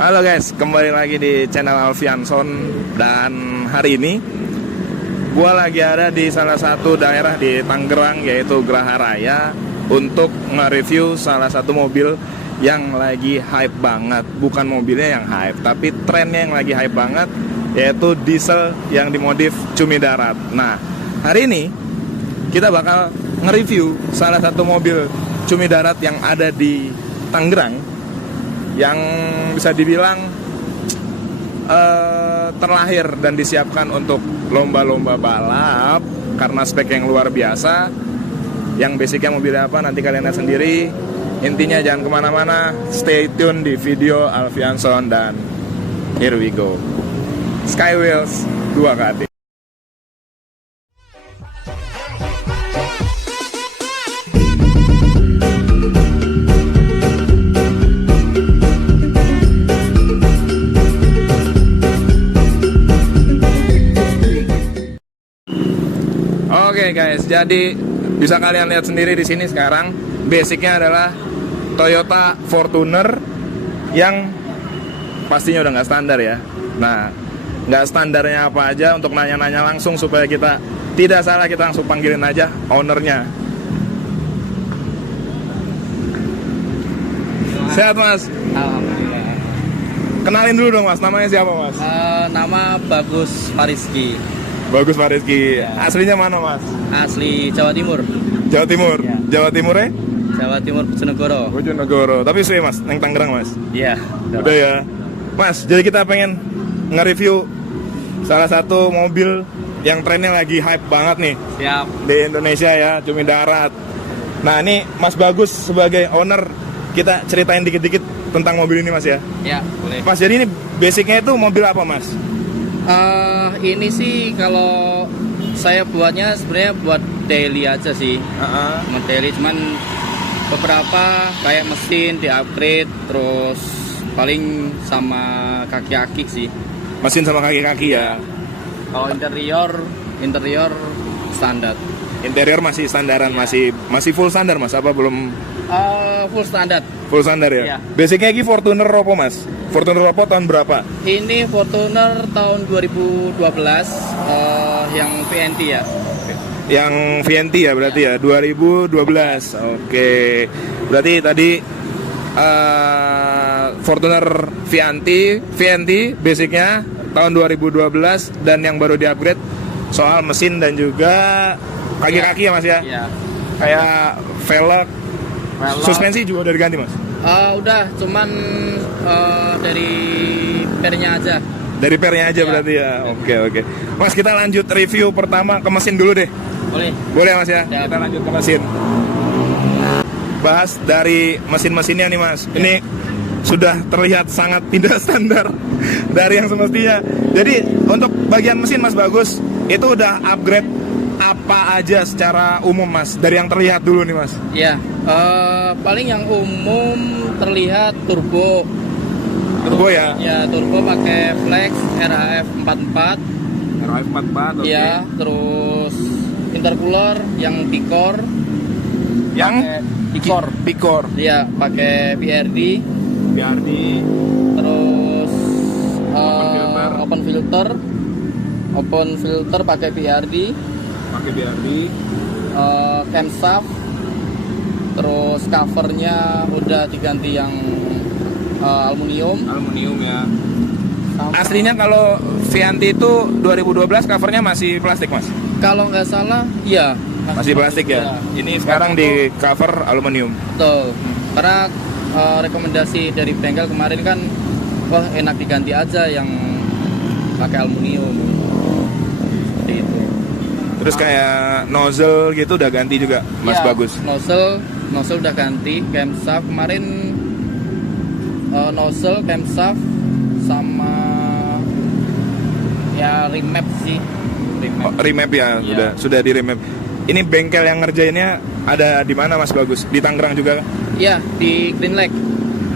Halo guys, kembali lagi di channel Alfianson. Dan hari ini gue lagi ada di salah satu daerah di Tangerang, yaitu Geraha Raya, untuk nge-review salah satu mobil yang lagi hype banget. Bukan mobilnya yang hype, tapi trennya yang lagi hype banget, yaitu diesel yang dimodif cumi darat. Nah, hari ini kita bakal nge-review salah satu mobil cumi darat yang ada di Tangerang, yang bisa dibilang terlahir dan disiapkan untuk lomba-lomba balap karena spek yang luar biasa. Yang basicnya mobilnya apa nanti kalian lihat sendiri. Intinya jangan kemana-mana, stay tune di video Alfianson. Dan here we go, Skywheels 2KD. Oke guys, jadi bisa kalian lihat sendiri di sini sekarang. Basicnya adalah Toyota Fortuner yang pastinya udah nggak standar ya. Nah, nggak standarnya apa aja, untuk nanya-nanya langsung supaya kita tidak salah, kita langsung panggilin aja ownernya. Sehat mas? Alhamdulillah. Kenalin dulu dong mas, namanya siapa mas? Nama Bagus Fariski. Bagus Pak Rizky. Ya. Aslinya mana mas? Asli Jawa Timur. Jawa Timur. Ya. Jawa Timurnya? Jawa Timur Bojonegoro. Bojonegoro. Tapi suwe mas, neng Tangerang mas. Iya. Udah ya. Mas, jadi kita pengen nge-review salah satu mobil yang trennya lagi hype banget nih Siap. di Indonesia ya, cumi darat. Nah ini Mas Bagus sebagai owner, kita ceritain dikit-dikit tentang mobil ini mas ya. Ya, boleh. Mas, jadi ini basicnya itu mobil apa mas? Ini sih kalau saya buatnya sebenarnya buat daily aja sih. Buat daily, cuman beberapa kayak mesin di-upgrade, terus paling sama kaki-kaki sih. Mesin sama kaki-kaki ya. Kalau interior standar. Interior masih standaran, Iya. masih full standar mas, apa belum? Full standar. Full standar ya? Iya. Basicnya ini Fortuner apa mas? Fortuner apa tahun berapa? Ini Fortuner tahun 2012, yang VNT ya. Yang VNT ya berarti ya, 2012. Oke. Berarti tadi Fortuner VNT basicnya tahun 2012, dan yang baru di-upgrade soal mesin dan juga kaki-kaki ya mas ya? Iya. Kayak velg, suspensi juga udah diganti mas? Udah, cuman dari pernya aja. Dari pernya aja Ya. berarti ya. Oke. Mas, kita lanjut review pertama ke mesin dulu deh. Boleh. Boleh mas ya? Ya. Kita lanjut ke mesin. Bahas dari mesin-mesinnya nih mas. Ini sudah terlihat sangat tidak standar dari yang semestinya. Jadi untuk bagian mesin mas Bagus, itu udah upgrade apa aja secara umum mas? Dari yang terlihat dulu nih mas. Ya, paling yang umum terlihat turbo. Turbo ya? Ya, turbo pakai flex RHF 44. RHF 44, oke. Ya, terus intercooler yang Picor. Yang Picor. Picor. Iya, pakai BRD. Terus open filter pakai BRD. Camshaft. Terus covernya udah diganti yang aluminium ya. sama, Aslinya kalau Vianti itu 2012 covernya masih plastik mas? kalau nggak salah iya Masih plastik ya? Ini sekarang di cover aluminium. betul, karena rekomendasi dari bengkel kemarin kan, wah enak diganti aja yang pakai aluminium seperti itu. Terus kayak nozzle gitu udah ganti juga mas Ya, Bagus? nozzle udah ganti. Camshaft kemarin, nozzle, camshaft sama ya remap sih. Remap ya? Iya. Sudah di remap. Ini bengkel yang ngerjainnya ada di mana mas Bagus? Di Tangerang juga? Iya, di Green Lake.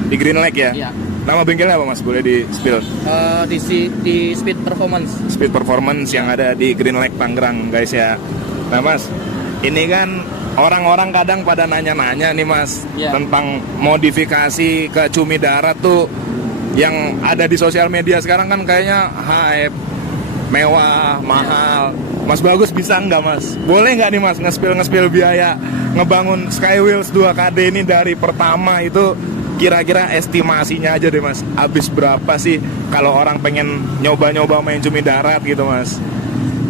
Di Green Lake ya? Iya. Nama bengkelnya apa mas? Boleh di spill? Di Speed Performance. Speed Performance yang ada di Green Lake Tangerang guys ya. Nah mas, ini kan orang-orang kadang pada nanya-nanya nih mas, Ya. tentang modifikasi ke cumi darat tuh yang ada di sosial media sekarang kan kayaknya hype, mewah, mahal. Mas Bagus bisa nggak mas? Boleh nggak nih mas nge-spill biaya ngebangun Skywheels 2KD ini dari pertama itu kira-kira estimasinya aja deh mas. Habis berapa sih kalau orang pengen nyoba-nyoba main cumi darat gitu mas?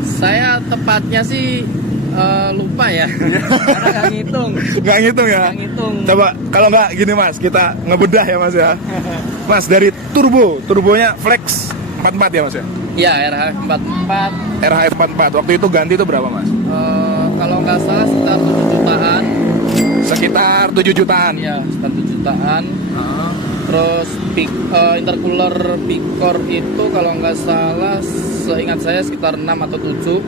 Saya tepatnya sih lupa ya, karena nggak ngitung. Nggak ngitung ya? Nggak ngitung. Coba kalau nggak gini mas, kita ngebedah ya mas ya. Mas dari turbonya Flex 44 ya mas ya? Ya, RHF 44. RHF 44, waktu itu ganti itu berapa mas? Kalau nggak salah sekitar 7 jutaan. Sekitar 7 jutaan? Ya, sekitar 7 jutaan. Terus intercooler Picor itu kalau nggak salah seingat saya sekitar 6 atau 7.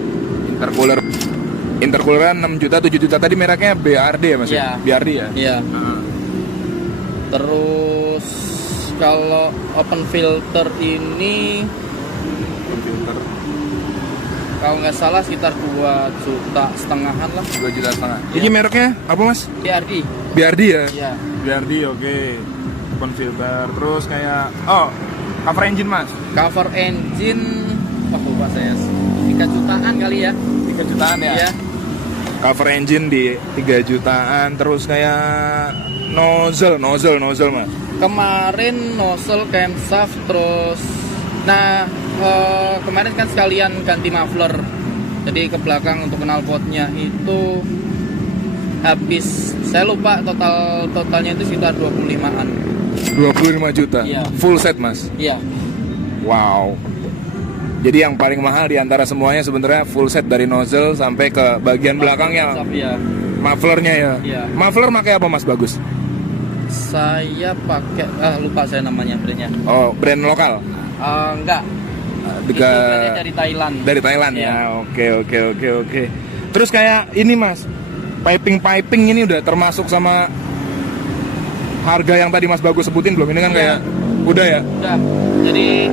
Intercooleran 6 juta, 7 juta. Tadi mereknya BRD ya mas? Iya. BRD ya? Iya. Terus kalau open filter ini kalau nggak salah sekitar 2,5 jutaan lah. 2,5 juta. Iya. Ini mereknya apa mas? BRD. BRD ya? Iya. BRD oke. Open filter. Terus kayak cover engine mas? Cover engine lupa saya 3 jutaan kali ya. 3 jutaan ya? Iya. Cover engine di 3 jutaan. Terus kayak nozzle mas? Kemarin nozzle camshaft terus kemarin kan sekalian ganti muffler. Jadi ke belakang untuk knalpotnya itu habis, saya lupa totalnya itu sekitar 25-an. 25 juta? Iya. Full set mas? Iya. Wow. Jadi yang paling mahal di antara semuanya sebenarnya full set dari nozzle sampai ke bagian belakangnya. Iya. Mufflernya ya? Iya. Muffler pakai apa mas Bagus? Saya pakai lupa saya namanya brandnya. Oh, brand lokal? Enggak. Itu Juga brandnya dari Thailand. Dari Thailand Iya. ya. Oke. Terus kayak ini mas, piping ini udah termasuk sama harga yang tadi Mas Bagus sebutin belum? Ini kan kayak udah ya? Udah. Jadi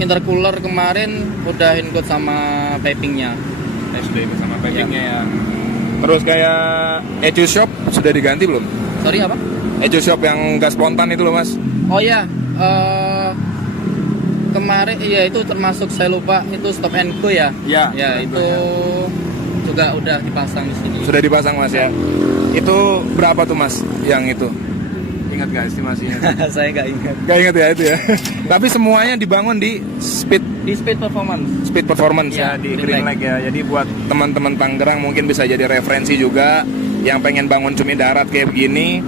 intercooler kemarin udah include sama pipingnya. SD sama pipingnya ya. Terus kayak Echo Shop sudah diganti belum? Sorry apa? Echo Shop yang gas spontan itu loh mas? Oh ya, kemarin iya itu termasuk saya lupa itu stop and go ya. Iya. Ya itu juga udah dipasang di sini. Sudah dipasang mas ya. Itu berapa tuh mas yang itu? Ingat gak estimasinya? Saya nggak ingat. Gak ingat ya itu ya. Tapi semuanya dibangun di Speed performance ya, Ya, di Green Green Lake ya. Jadi buat teman-teman Tangerang mungkin bisa jadi referensi juga yang pengen bangun cumi darat kayak begini.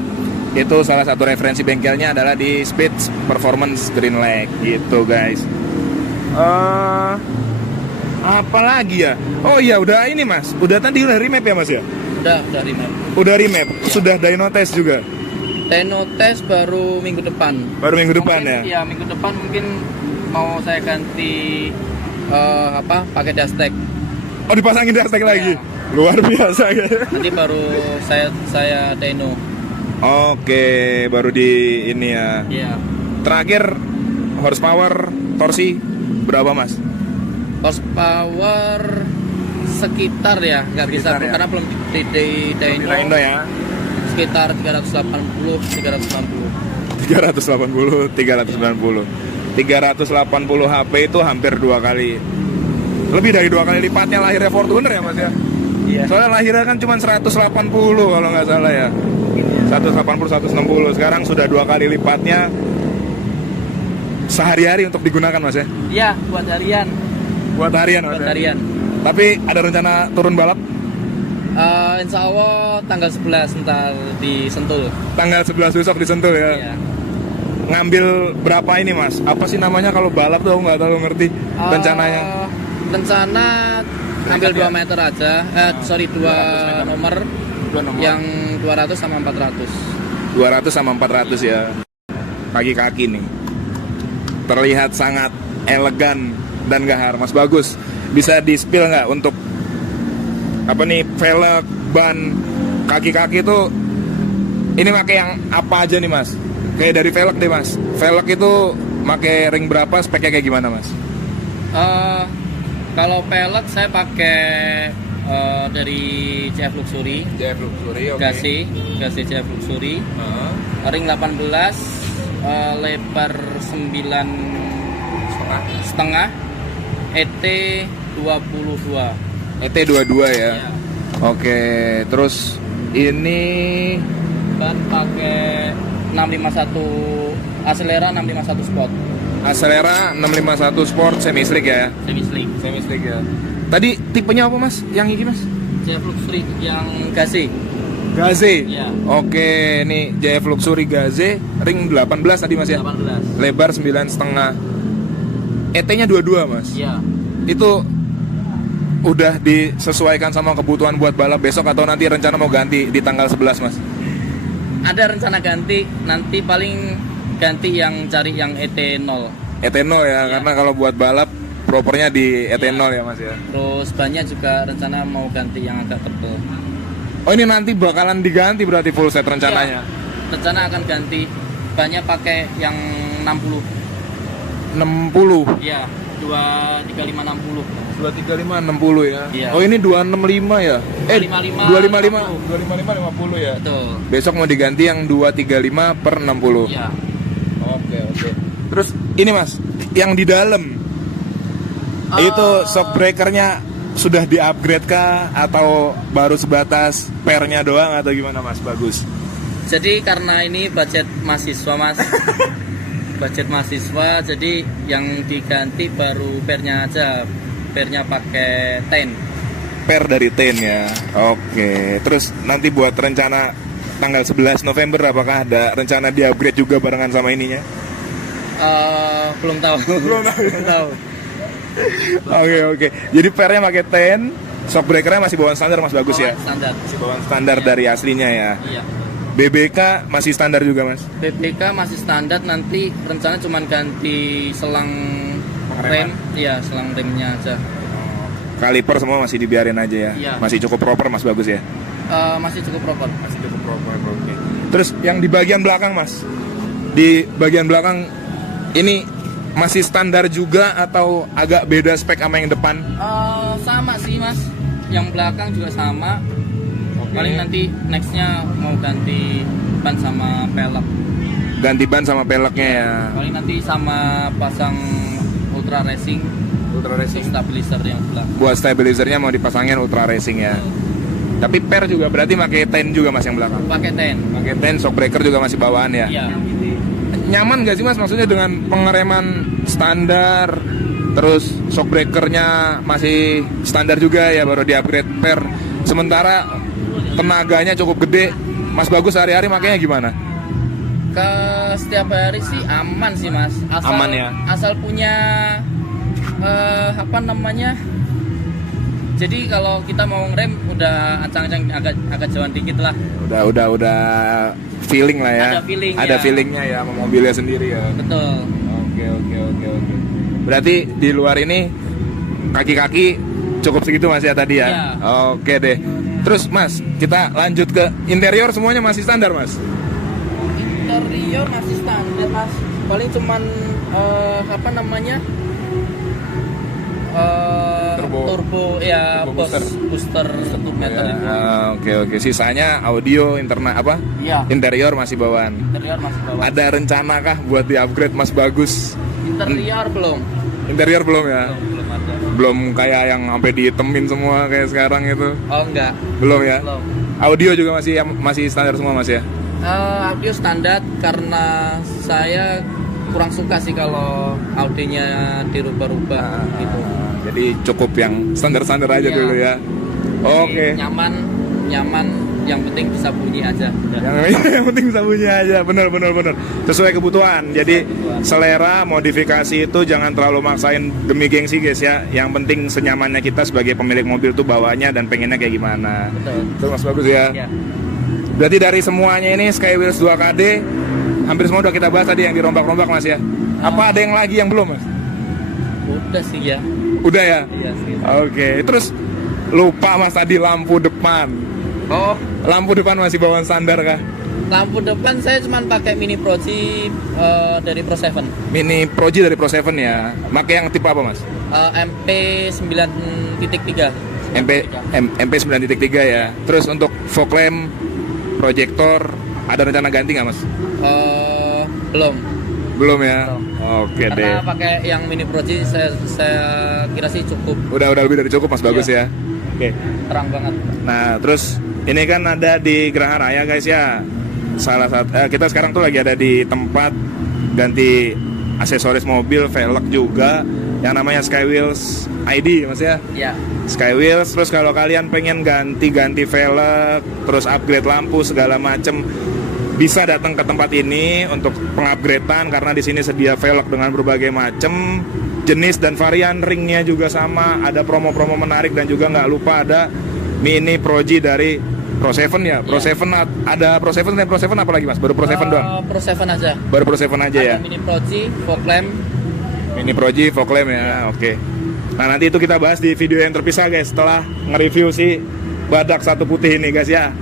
Itu salah satu referensi bengkelnya adalah di Speed Performance Green Lake gitu guys. Apa lagi ya? Oh iya udah ini mas. Udah tadi udah remap ya mas ya? Udah remap. Udah remap. Sudah dyno test juga. Dyno test baru minggu depan. Baru minggu depan mungkin, ya? Iya minggu depan mungkin mau saya ganti pakai dashtek. Oh dipasangin dashtek lagi? Ya. Luar biasa ya. Nanti baru saya dyno. Oke, baru di ini ya. Iya. Terakhir horsepower, torsi berapa mas? Horsepower sekitar ya, nggak bisa Sekitar ya? karena belum di dyno ya. sekitar 380 HP itu hampir 2 kali, lebih dari 2 kali lipatnya lahirnya Fortuner ya mas ya? Iya. Soalnya lahirnya kan cuma 180 kalau nggak salah ya. 180, 160. Sekarang sudah 2 kali lipatnya. Sehari-hari untuk digunakan mas ya? Iya, buat harian. Buat harian mas Buat ya? harian. Tapi ada rencana turun balap? Insya Allah tanggal 11 ntar di Sentul. Tanggal 11 besok di Sentul ya? Iya. Ngambil berapa ini mas? Apa sih namanya kalau balap tuh aku nggak terlalu ngerti rencananya? Rencana ngambil 2 meter aja. 2 nomor. 2 nomor. Yang 200 sama 400. 200 sama 400 ya. Kaki-kaki nih. Terlihat sangat elegan dan gahar. Mas Bagus, bisa di-spill nggak untuk apa nih, velg, ban, kaki-kaki itu ini pakai yang apa aja nih mas? Kayak dari velg deh mas. Velg itu pakai ring berapa? Speknya kayak gimana mas? Kalau pellet saya pakai dari CF Luxury. JF Luxury, Gasi CF Luxury. Ring 18 lebar 9 setengah, ET 22. ET 22 ya. Iya. Oke, terus ini Ban pakai 651 Acelera 651 Sport. Acelera 651 Sport semi slick ya. Semi slick. Semi slick ya. Tadi tipenya apa Mas? Yang ini Mas? JF Luxury yang Gazi. Gaze. Iya. Oke, ini JF Luxury Gaze ring 18 tadi Mas ya. 18. Lebar 9,5. ET-nya 22 Mas. Iya. Itu udah disesuaikan sama kebutuhan buat balap besok atau nanti rencana mau ganti di tanggal 11 Mas? Ada rencana ganti, nanti paling ganti yang cari yang ET0. ET0 ya, Iya. karena kalau buat balap propernya di ET0 Iya. ya Mas ya. Terus bannya juga rencana mau ganti yang agak tebal. Oh ini nanti bakalan diganti berarti full set rencananya? Iya, rencana akan ganti bannya pakai yang 60. 60? Iya, 235 60. 235 60 ya? Iya. Oh ini 265 ya? 255 255 50 ya? Betul. Besok mau diganti yang 235 per 60. Iya. Oke. Terus ini Mas, yang di dalam itu shock breakernya sudah di-upgrade kah atau baru sebatas pernya doang atau gimana Mas? Bagus. Jadi karena ini budget mahasiswa Mas. Budget mahasiswa, jadi yang diganti baru pernya aja. Pernya pakai 10. Per dari 10 ya. Oke. Terus nanti buat rencana tanggal 11 November apakah ada rencana di-upgrade juga barengan sama ininya? Belum tahu. Belum tahu. Oke. Jadi pernya pakai 10, shock breakernya masih bawaan standar Mas, bagus ya? Standar. Masih bawaan standar Iya. dari aslinya ya. Iya. BBK masih standar juga Mas? BBK masih standar, nanti rencana cuma ganti selang Pengereman. rem, iya selang remnya aja. Kaliper semua masih dibiarin aja ya? Iya. Masih cukup proper Mas, bagus ya? Masih cukup proper. Masih cukup proper, oke. Terus yang di bagian belakang Mas? Di bagian belakang ini masih standar juga atau agak beda spek sama yang depan? Sama sih Mas, yang belakang juga sama. Paling nanti nextnya mau ganti ban sama pelek. Ganti ban sama peleknya ya? Paling nanti sama pasang Ultra Racing. Ultra Racing stabilizer yang belakang. Buat stabilizernya mau dipasangin Ultra Racing ya? Tapi per juga berarti pakai 10 juga Mas yang belakang? Pakai 10. Pakai 10, shock breaker juga masih bawaan ya? Iya. Nyaman gak sih Mas maksudnya dengan pengereman standar, terus shock breakernya masih standar juga ya, baru di upgrade per, sementara tenaganya cukup gede. Mas Bagus hari-hari makanya gimana? Ke setiap hari sih aman sih Mas. Aman ya? Asal punya apa namanya? Jadi kalau kita mau ngerem udah ancang-ancang agak jauhan dikit lah. Udah feeling lah ya. Ada feeling, Ada ya. feelingnya ya sama mobilnya sendiri ya. Betul. Oke. Berarti di luar ini kaki-kaki cukup segitu Mas ya tadi ya? Iya. Oke deh. Terus Mas, kita lanjut ke interior, semuanya masih standar Mas? Interior masih standar Mas. Paling cuman apa namanya? Turbo ya, Turbo booster 1 meter itu. Oke. Sisanya audio internal apa? Iya. Interior masih bawaan. Interior masih bawah. Ada rencana kah buat di-upgrade Mas Bagus? Interior belum. Interior belum ya? Belum ada. Belum kayak yang sampai dihitemin semua kayak sekarang itu. Oh enggak. Belum ya? Belum. Audio juga masih standar semua Mas ya? Audio standar karena saya kurang suka sih kalau audionya dirubah-rubah gitu. Jadi cukup yang standar-standar aja Iya. dulu ya. Oke. Nyaman, yang penting bisa bunyi aja. Yang penting bisa bunyi aja, bener. Sesuai kebutuhan. Jadi selera modifikasi itu jangan terlalu maksain demi gengsi guys ya. Yang penting senyamannya kita sebagai pemilik mobil tuh bawanya dan pengennya kayak gimana. Betul. Itu Mas Bagus ya. Iya. Berarti dari semuanya ini Skywheels 2KD hampir semua udah kita bahas tadi yang dirombak-rombak Mas ya. Apa ada yang lagi yang belum Mas? Udah sih ya. Udah ya? Iya sih. Oke. Terus lupa Mas tadi lampu depan. Oh, Lampu depan masih bawaan standar kah? lampu depan saya cuma pakai Mini Proji dari Pro 7. Mini Proji dari Pro 7 ya. Pakai yang tipe apa Mas? MP 9.3. MP 9.3 ya. Terus untuk fog lamp, proyektor, ada rencana ganti nggak Mas? Belum. Belum ya? Belum. Oke deh. Karena pakai yang Mini Pro G saya kira sih cukup. Udah lebih dari cukup Mas, bagus ya. Oke. Terang banget. Nah, terus ini kan ada di Geraha Raya guys ya. Salah satu kita sekarang tuh lagi ada di tempat ganti aksesoris mobil, velg juga yang namanya Skywheels ID Mas ya. Iya. Skywheels, terus kalau kalian pengen ganti velg, terus upgrade lampu segala macem, bisa datang ke tempat ini untuk pengupgradean karena di sini sedia velg dengan berbagai macam jenis dan varian, ringnya juga sama, ada promo-promo menarik dan juga nggak lupa ada Mini Pro G dari Pro 7 ya. Pro 7 ada Pro 7 dan Pro 7 apa lagi Mas? Baru Pro 7 doang. Pro 7 aja. Baru Pro 7 aja ya. Ada Mini Pro G, fog lamp. Mini Pro G, fog lamp ya. Oke. Nah, nanti itu kita bahas di video yang terpisah guys setelah nge-review si badak satu putih ini guys ya.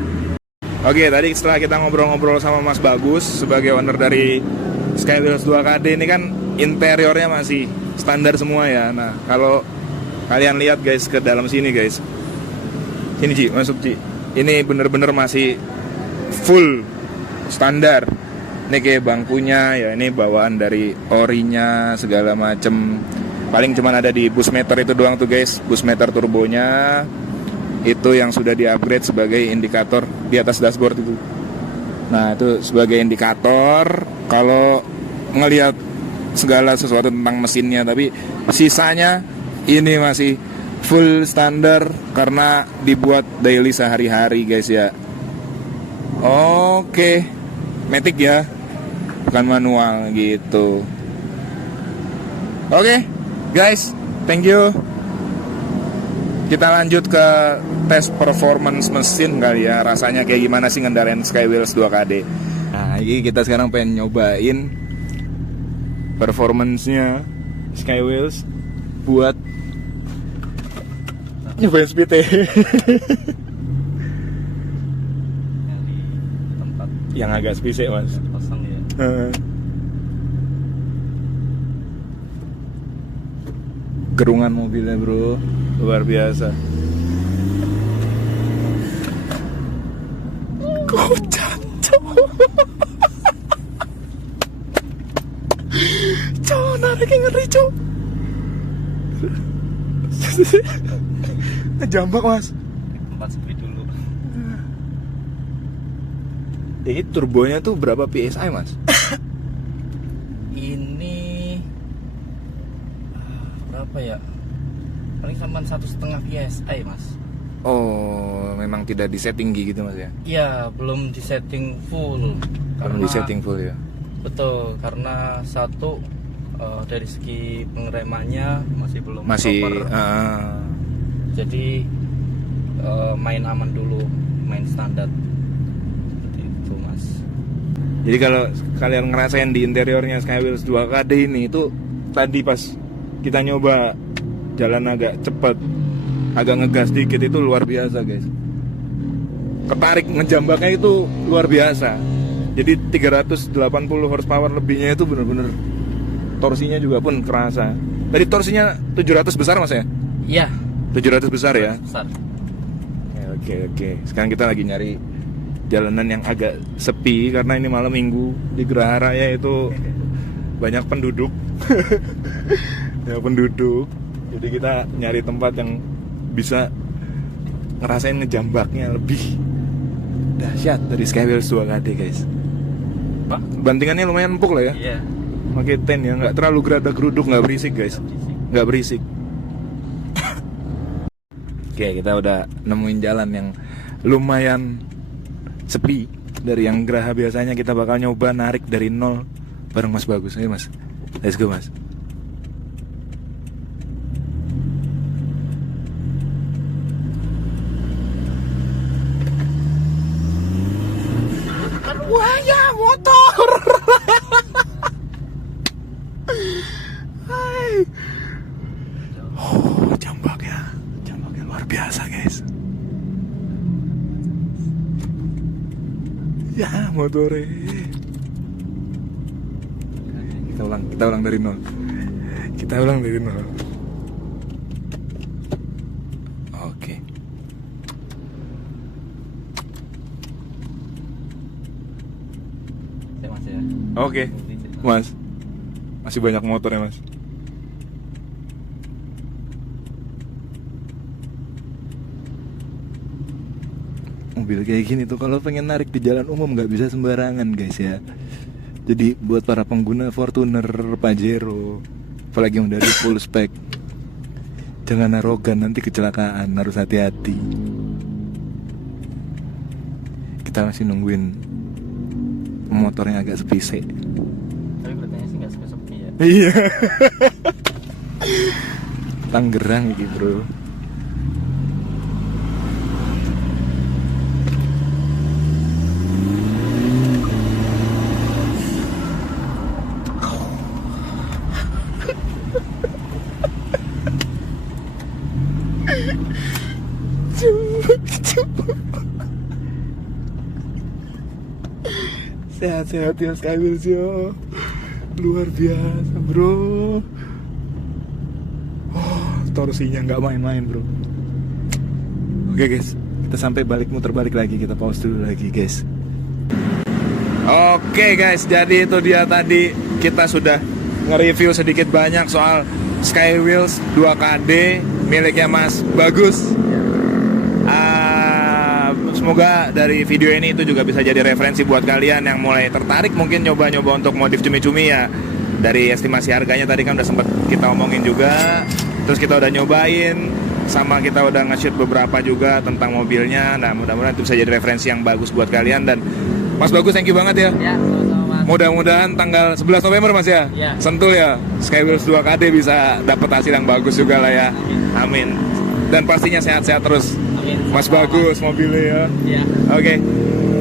Oke, tadi setelah kita ngobrol-ngobrol sama Mas Bagus sebagai owner dari Skywheels 2KD ini kan interiornya masih standar semua ya. Nah, kalau kalian lihat guys ke dalam sini guys. Sini Ci, masuk Ci. Ini bener-bener masih full standar. Ini kayak bangkunya ya, ini bawaan dari orinya segala macem. Paling cuman ada di bus meter itu doang tuh guys, bus meter turbonya itu yang sudah di-upgrade sebagai indikator di atas dashboard itu. Nah, itu sebagai indikator kalau ngelihat segala sesuatu tentang mesinnya, tapi sisanya ini masih full standar karena dibuat daily sehari-hari guys ya. Oke, matic ya, bukan manual gitu. Oke, guys, thank you. Kita lanjut ke tes performance mesin kali ya. Rasanya kayak gimana sih ngendarain Skywheels 2KD. Nah, ini kita sekarang pengen nyobain performance-nya Skywheels buat nyobain speed Tempat yang agak spesifik Mas. pasang ya. Gerungan mobilnya bro, luar biasa. Kocan cowok. Cowok nariknya ngeri cowok. Ngejambak Mas. Tempat sepi dulu. Ini turbonya tuh berapa PSI Mas? Ini berapa ya? Paling cuma 1,5 PSI Mas. Oh, memang tidak disetting gitu Mas ya? Iya, belum disetting full. Belum disetting full ya? Betul, karena satu dari segi pengeremannya masih belum Masih proper. Jadi main aman dulu, main standar. Seperti itu Mas. Jadi kalau kalian ngerasain di interiornya Skywheels 2KD ini itu tadi pas kita nyoba jalan agak cepat, agak ngegas dikit itu luar biasa guys. Ketarik ngejambaknya itu luar biasa. Jadi 380 horsepower lebihnya itu bener-bener torsinya juga pun kerasa. Tadi torsinya 700 besar Mas ya? Iya. 700 besar ya? Besar. Oke. Sekarang kita lagi nyari jalanan yang agak sepi karena ini malam minggu di Geraha Raya itu banyak penduduk. Ya penduduk. Jadi kita nyari tempat yang bisa ngerasain ngejambaknya lebih dahsyat dari Skywheels 2KD guys. Bantingannya lumayan empuk lah ya. Iya. Pakai 10 ya, nggak terlalu gerada geruduk, nggak berisik guys, nggak berisik. Oke, kita udah nemuin jalan yang lumayan sepi dari yang Geraha biasanya. Kita bakal nyoba narik dari nol bareng Mas Bagus. Ayo Mas, let's go Mas. Wah ya motor. Hai. Oh, jambaknya luar biasa guys. Ya motornya. Kita ulang dari nol. Oke. Saya Mas ya. Oke. Mas, masih banyak motor ya mas. Mobil kayak gini tuh kalau pengen narik di jalan umum nggak bisa sembarangan guys ya. Jadi buat para pengguna Fortuner, Pajero, apalagi yang dari full spec, jangan arogan, nanti kecelakaan, harus hati-hati. Kita masih nungguin motornya agak sepi sih. Tapi katanya sih nggak sepi ya. Iya. Tangerang gitu bro. Sehat-sehat ya Skywheels yo. Luar biasa bro. Torsinya nggak main-main bro. Oke guys, kita sampai muter balik lagi, kita pause dulu lagi guys. Oke guys, jadi itu dia tadi kita sudah nge-review sedikit banyak soal Skywheels 2KD miliknya Mas Bagus. Semoga dari video ini itu juga bisa jadi referensi buat kalian yang mulai tertarik mungkin nyoba-nyoba untuk modif cumi-cumi ya. Dari estimasi harganya tadi kan udah sempat kita omongin juga. Terus kita udah nyobain, sama kita udah nge-shoot beberapa juga tentang mobilnya. Nah mudah-mudahan itu bisa jadi referensi yang bagus buat kalian. Dan Mas Bagus, thank you banget ya. Ya, sama-sama Mas. Mudah-mudahan tanggal 11 November Mas ya, Sentul ya, Skywheels 2KD bisa dapat hasil yang bagus juga lah ya. Amin. Dan pastinya sehat-sehat terus. Mas Bagus mobilnya ya. Oke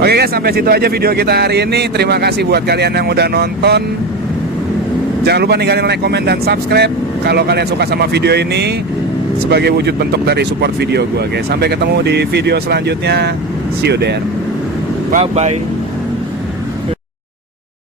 guys, sampai situ aja video kita hari ini. Terima kasih buat kalian yang udah nonton. Jangan lupa ninggalin like, comment, dan subscribe kalau kalian suka sama video ini, sebagai wujud bentuk dari support video gue guys. Sampai ketemu di video selanjutnya. See you there. Bye bye.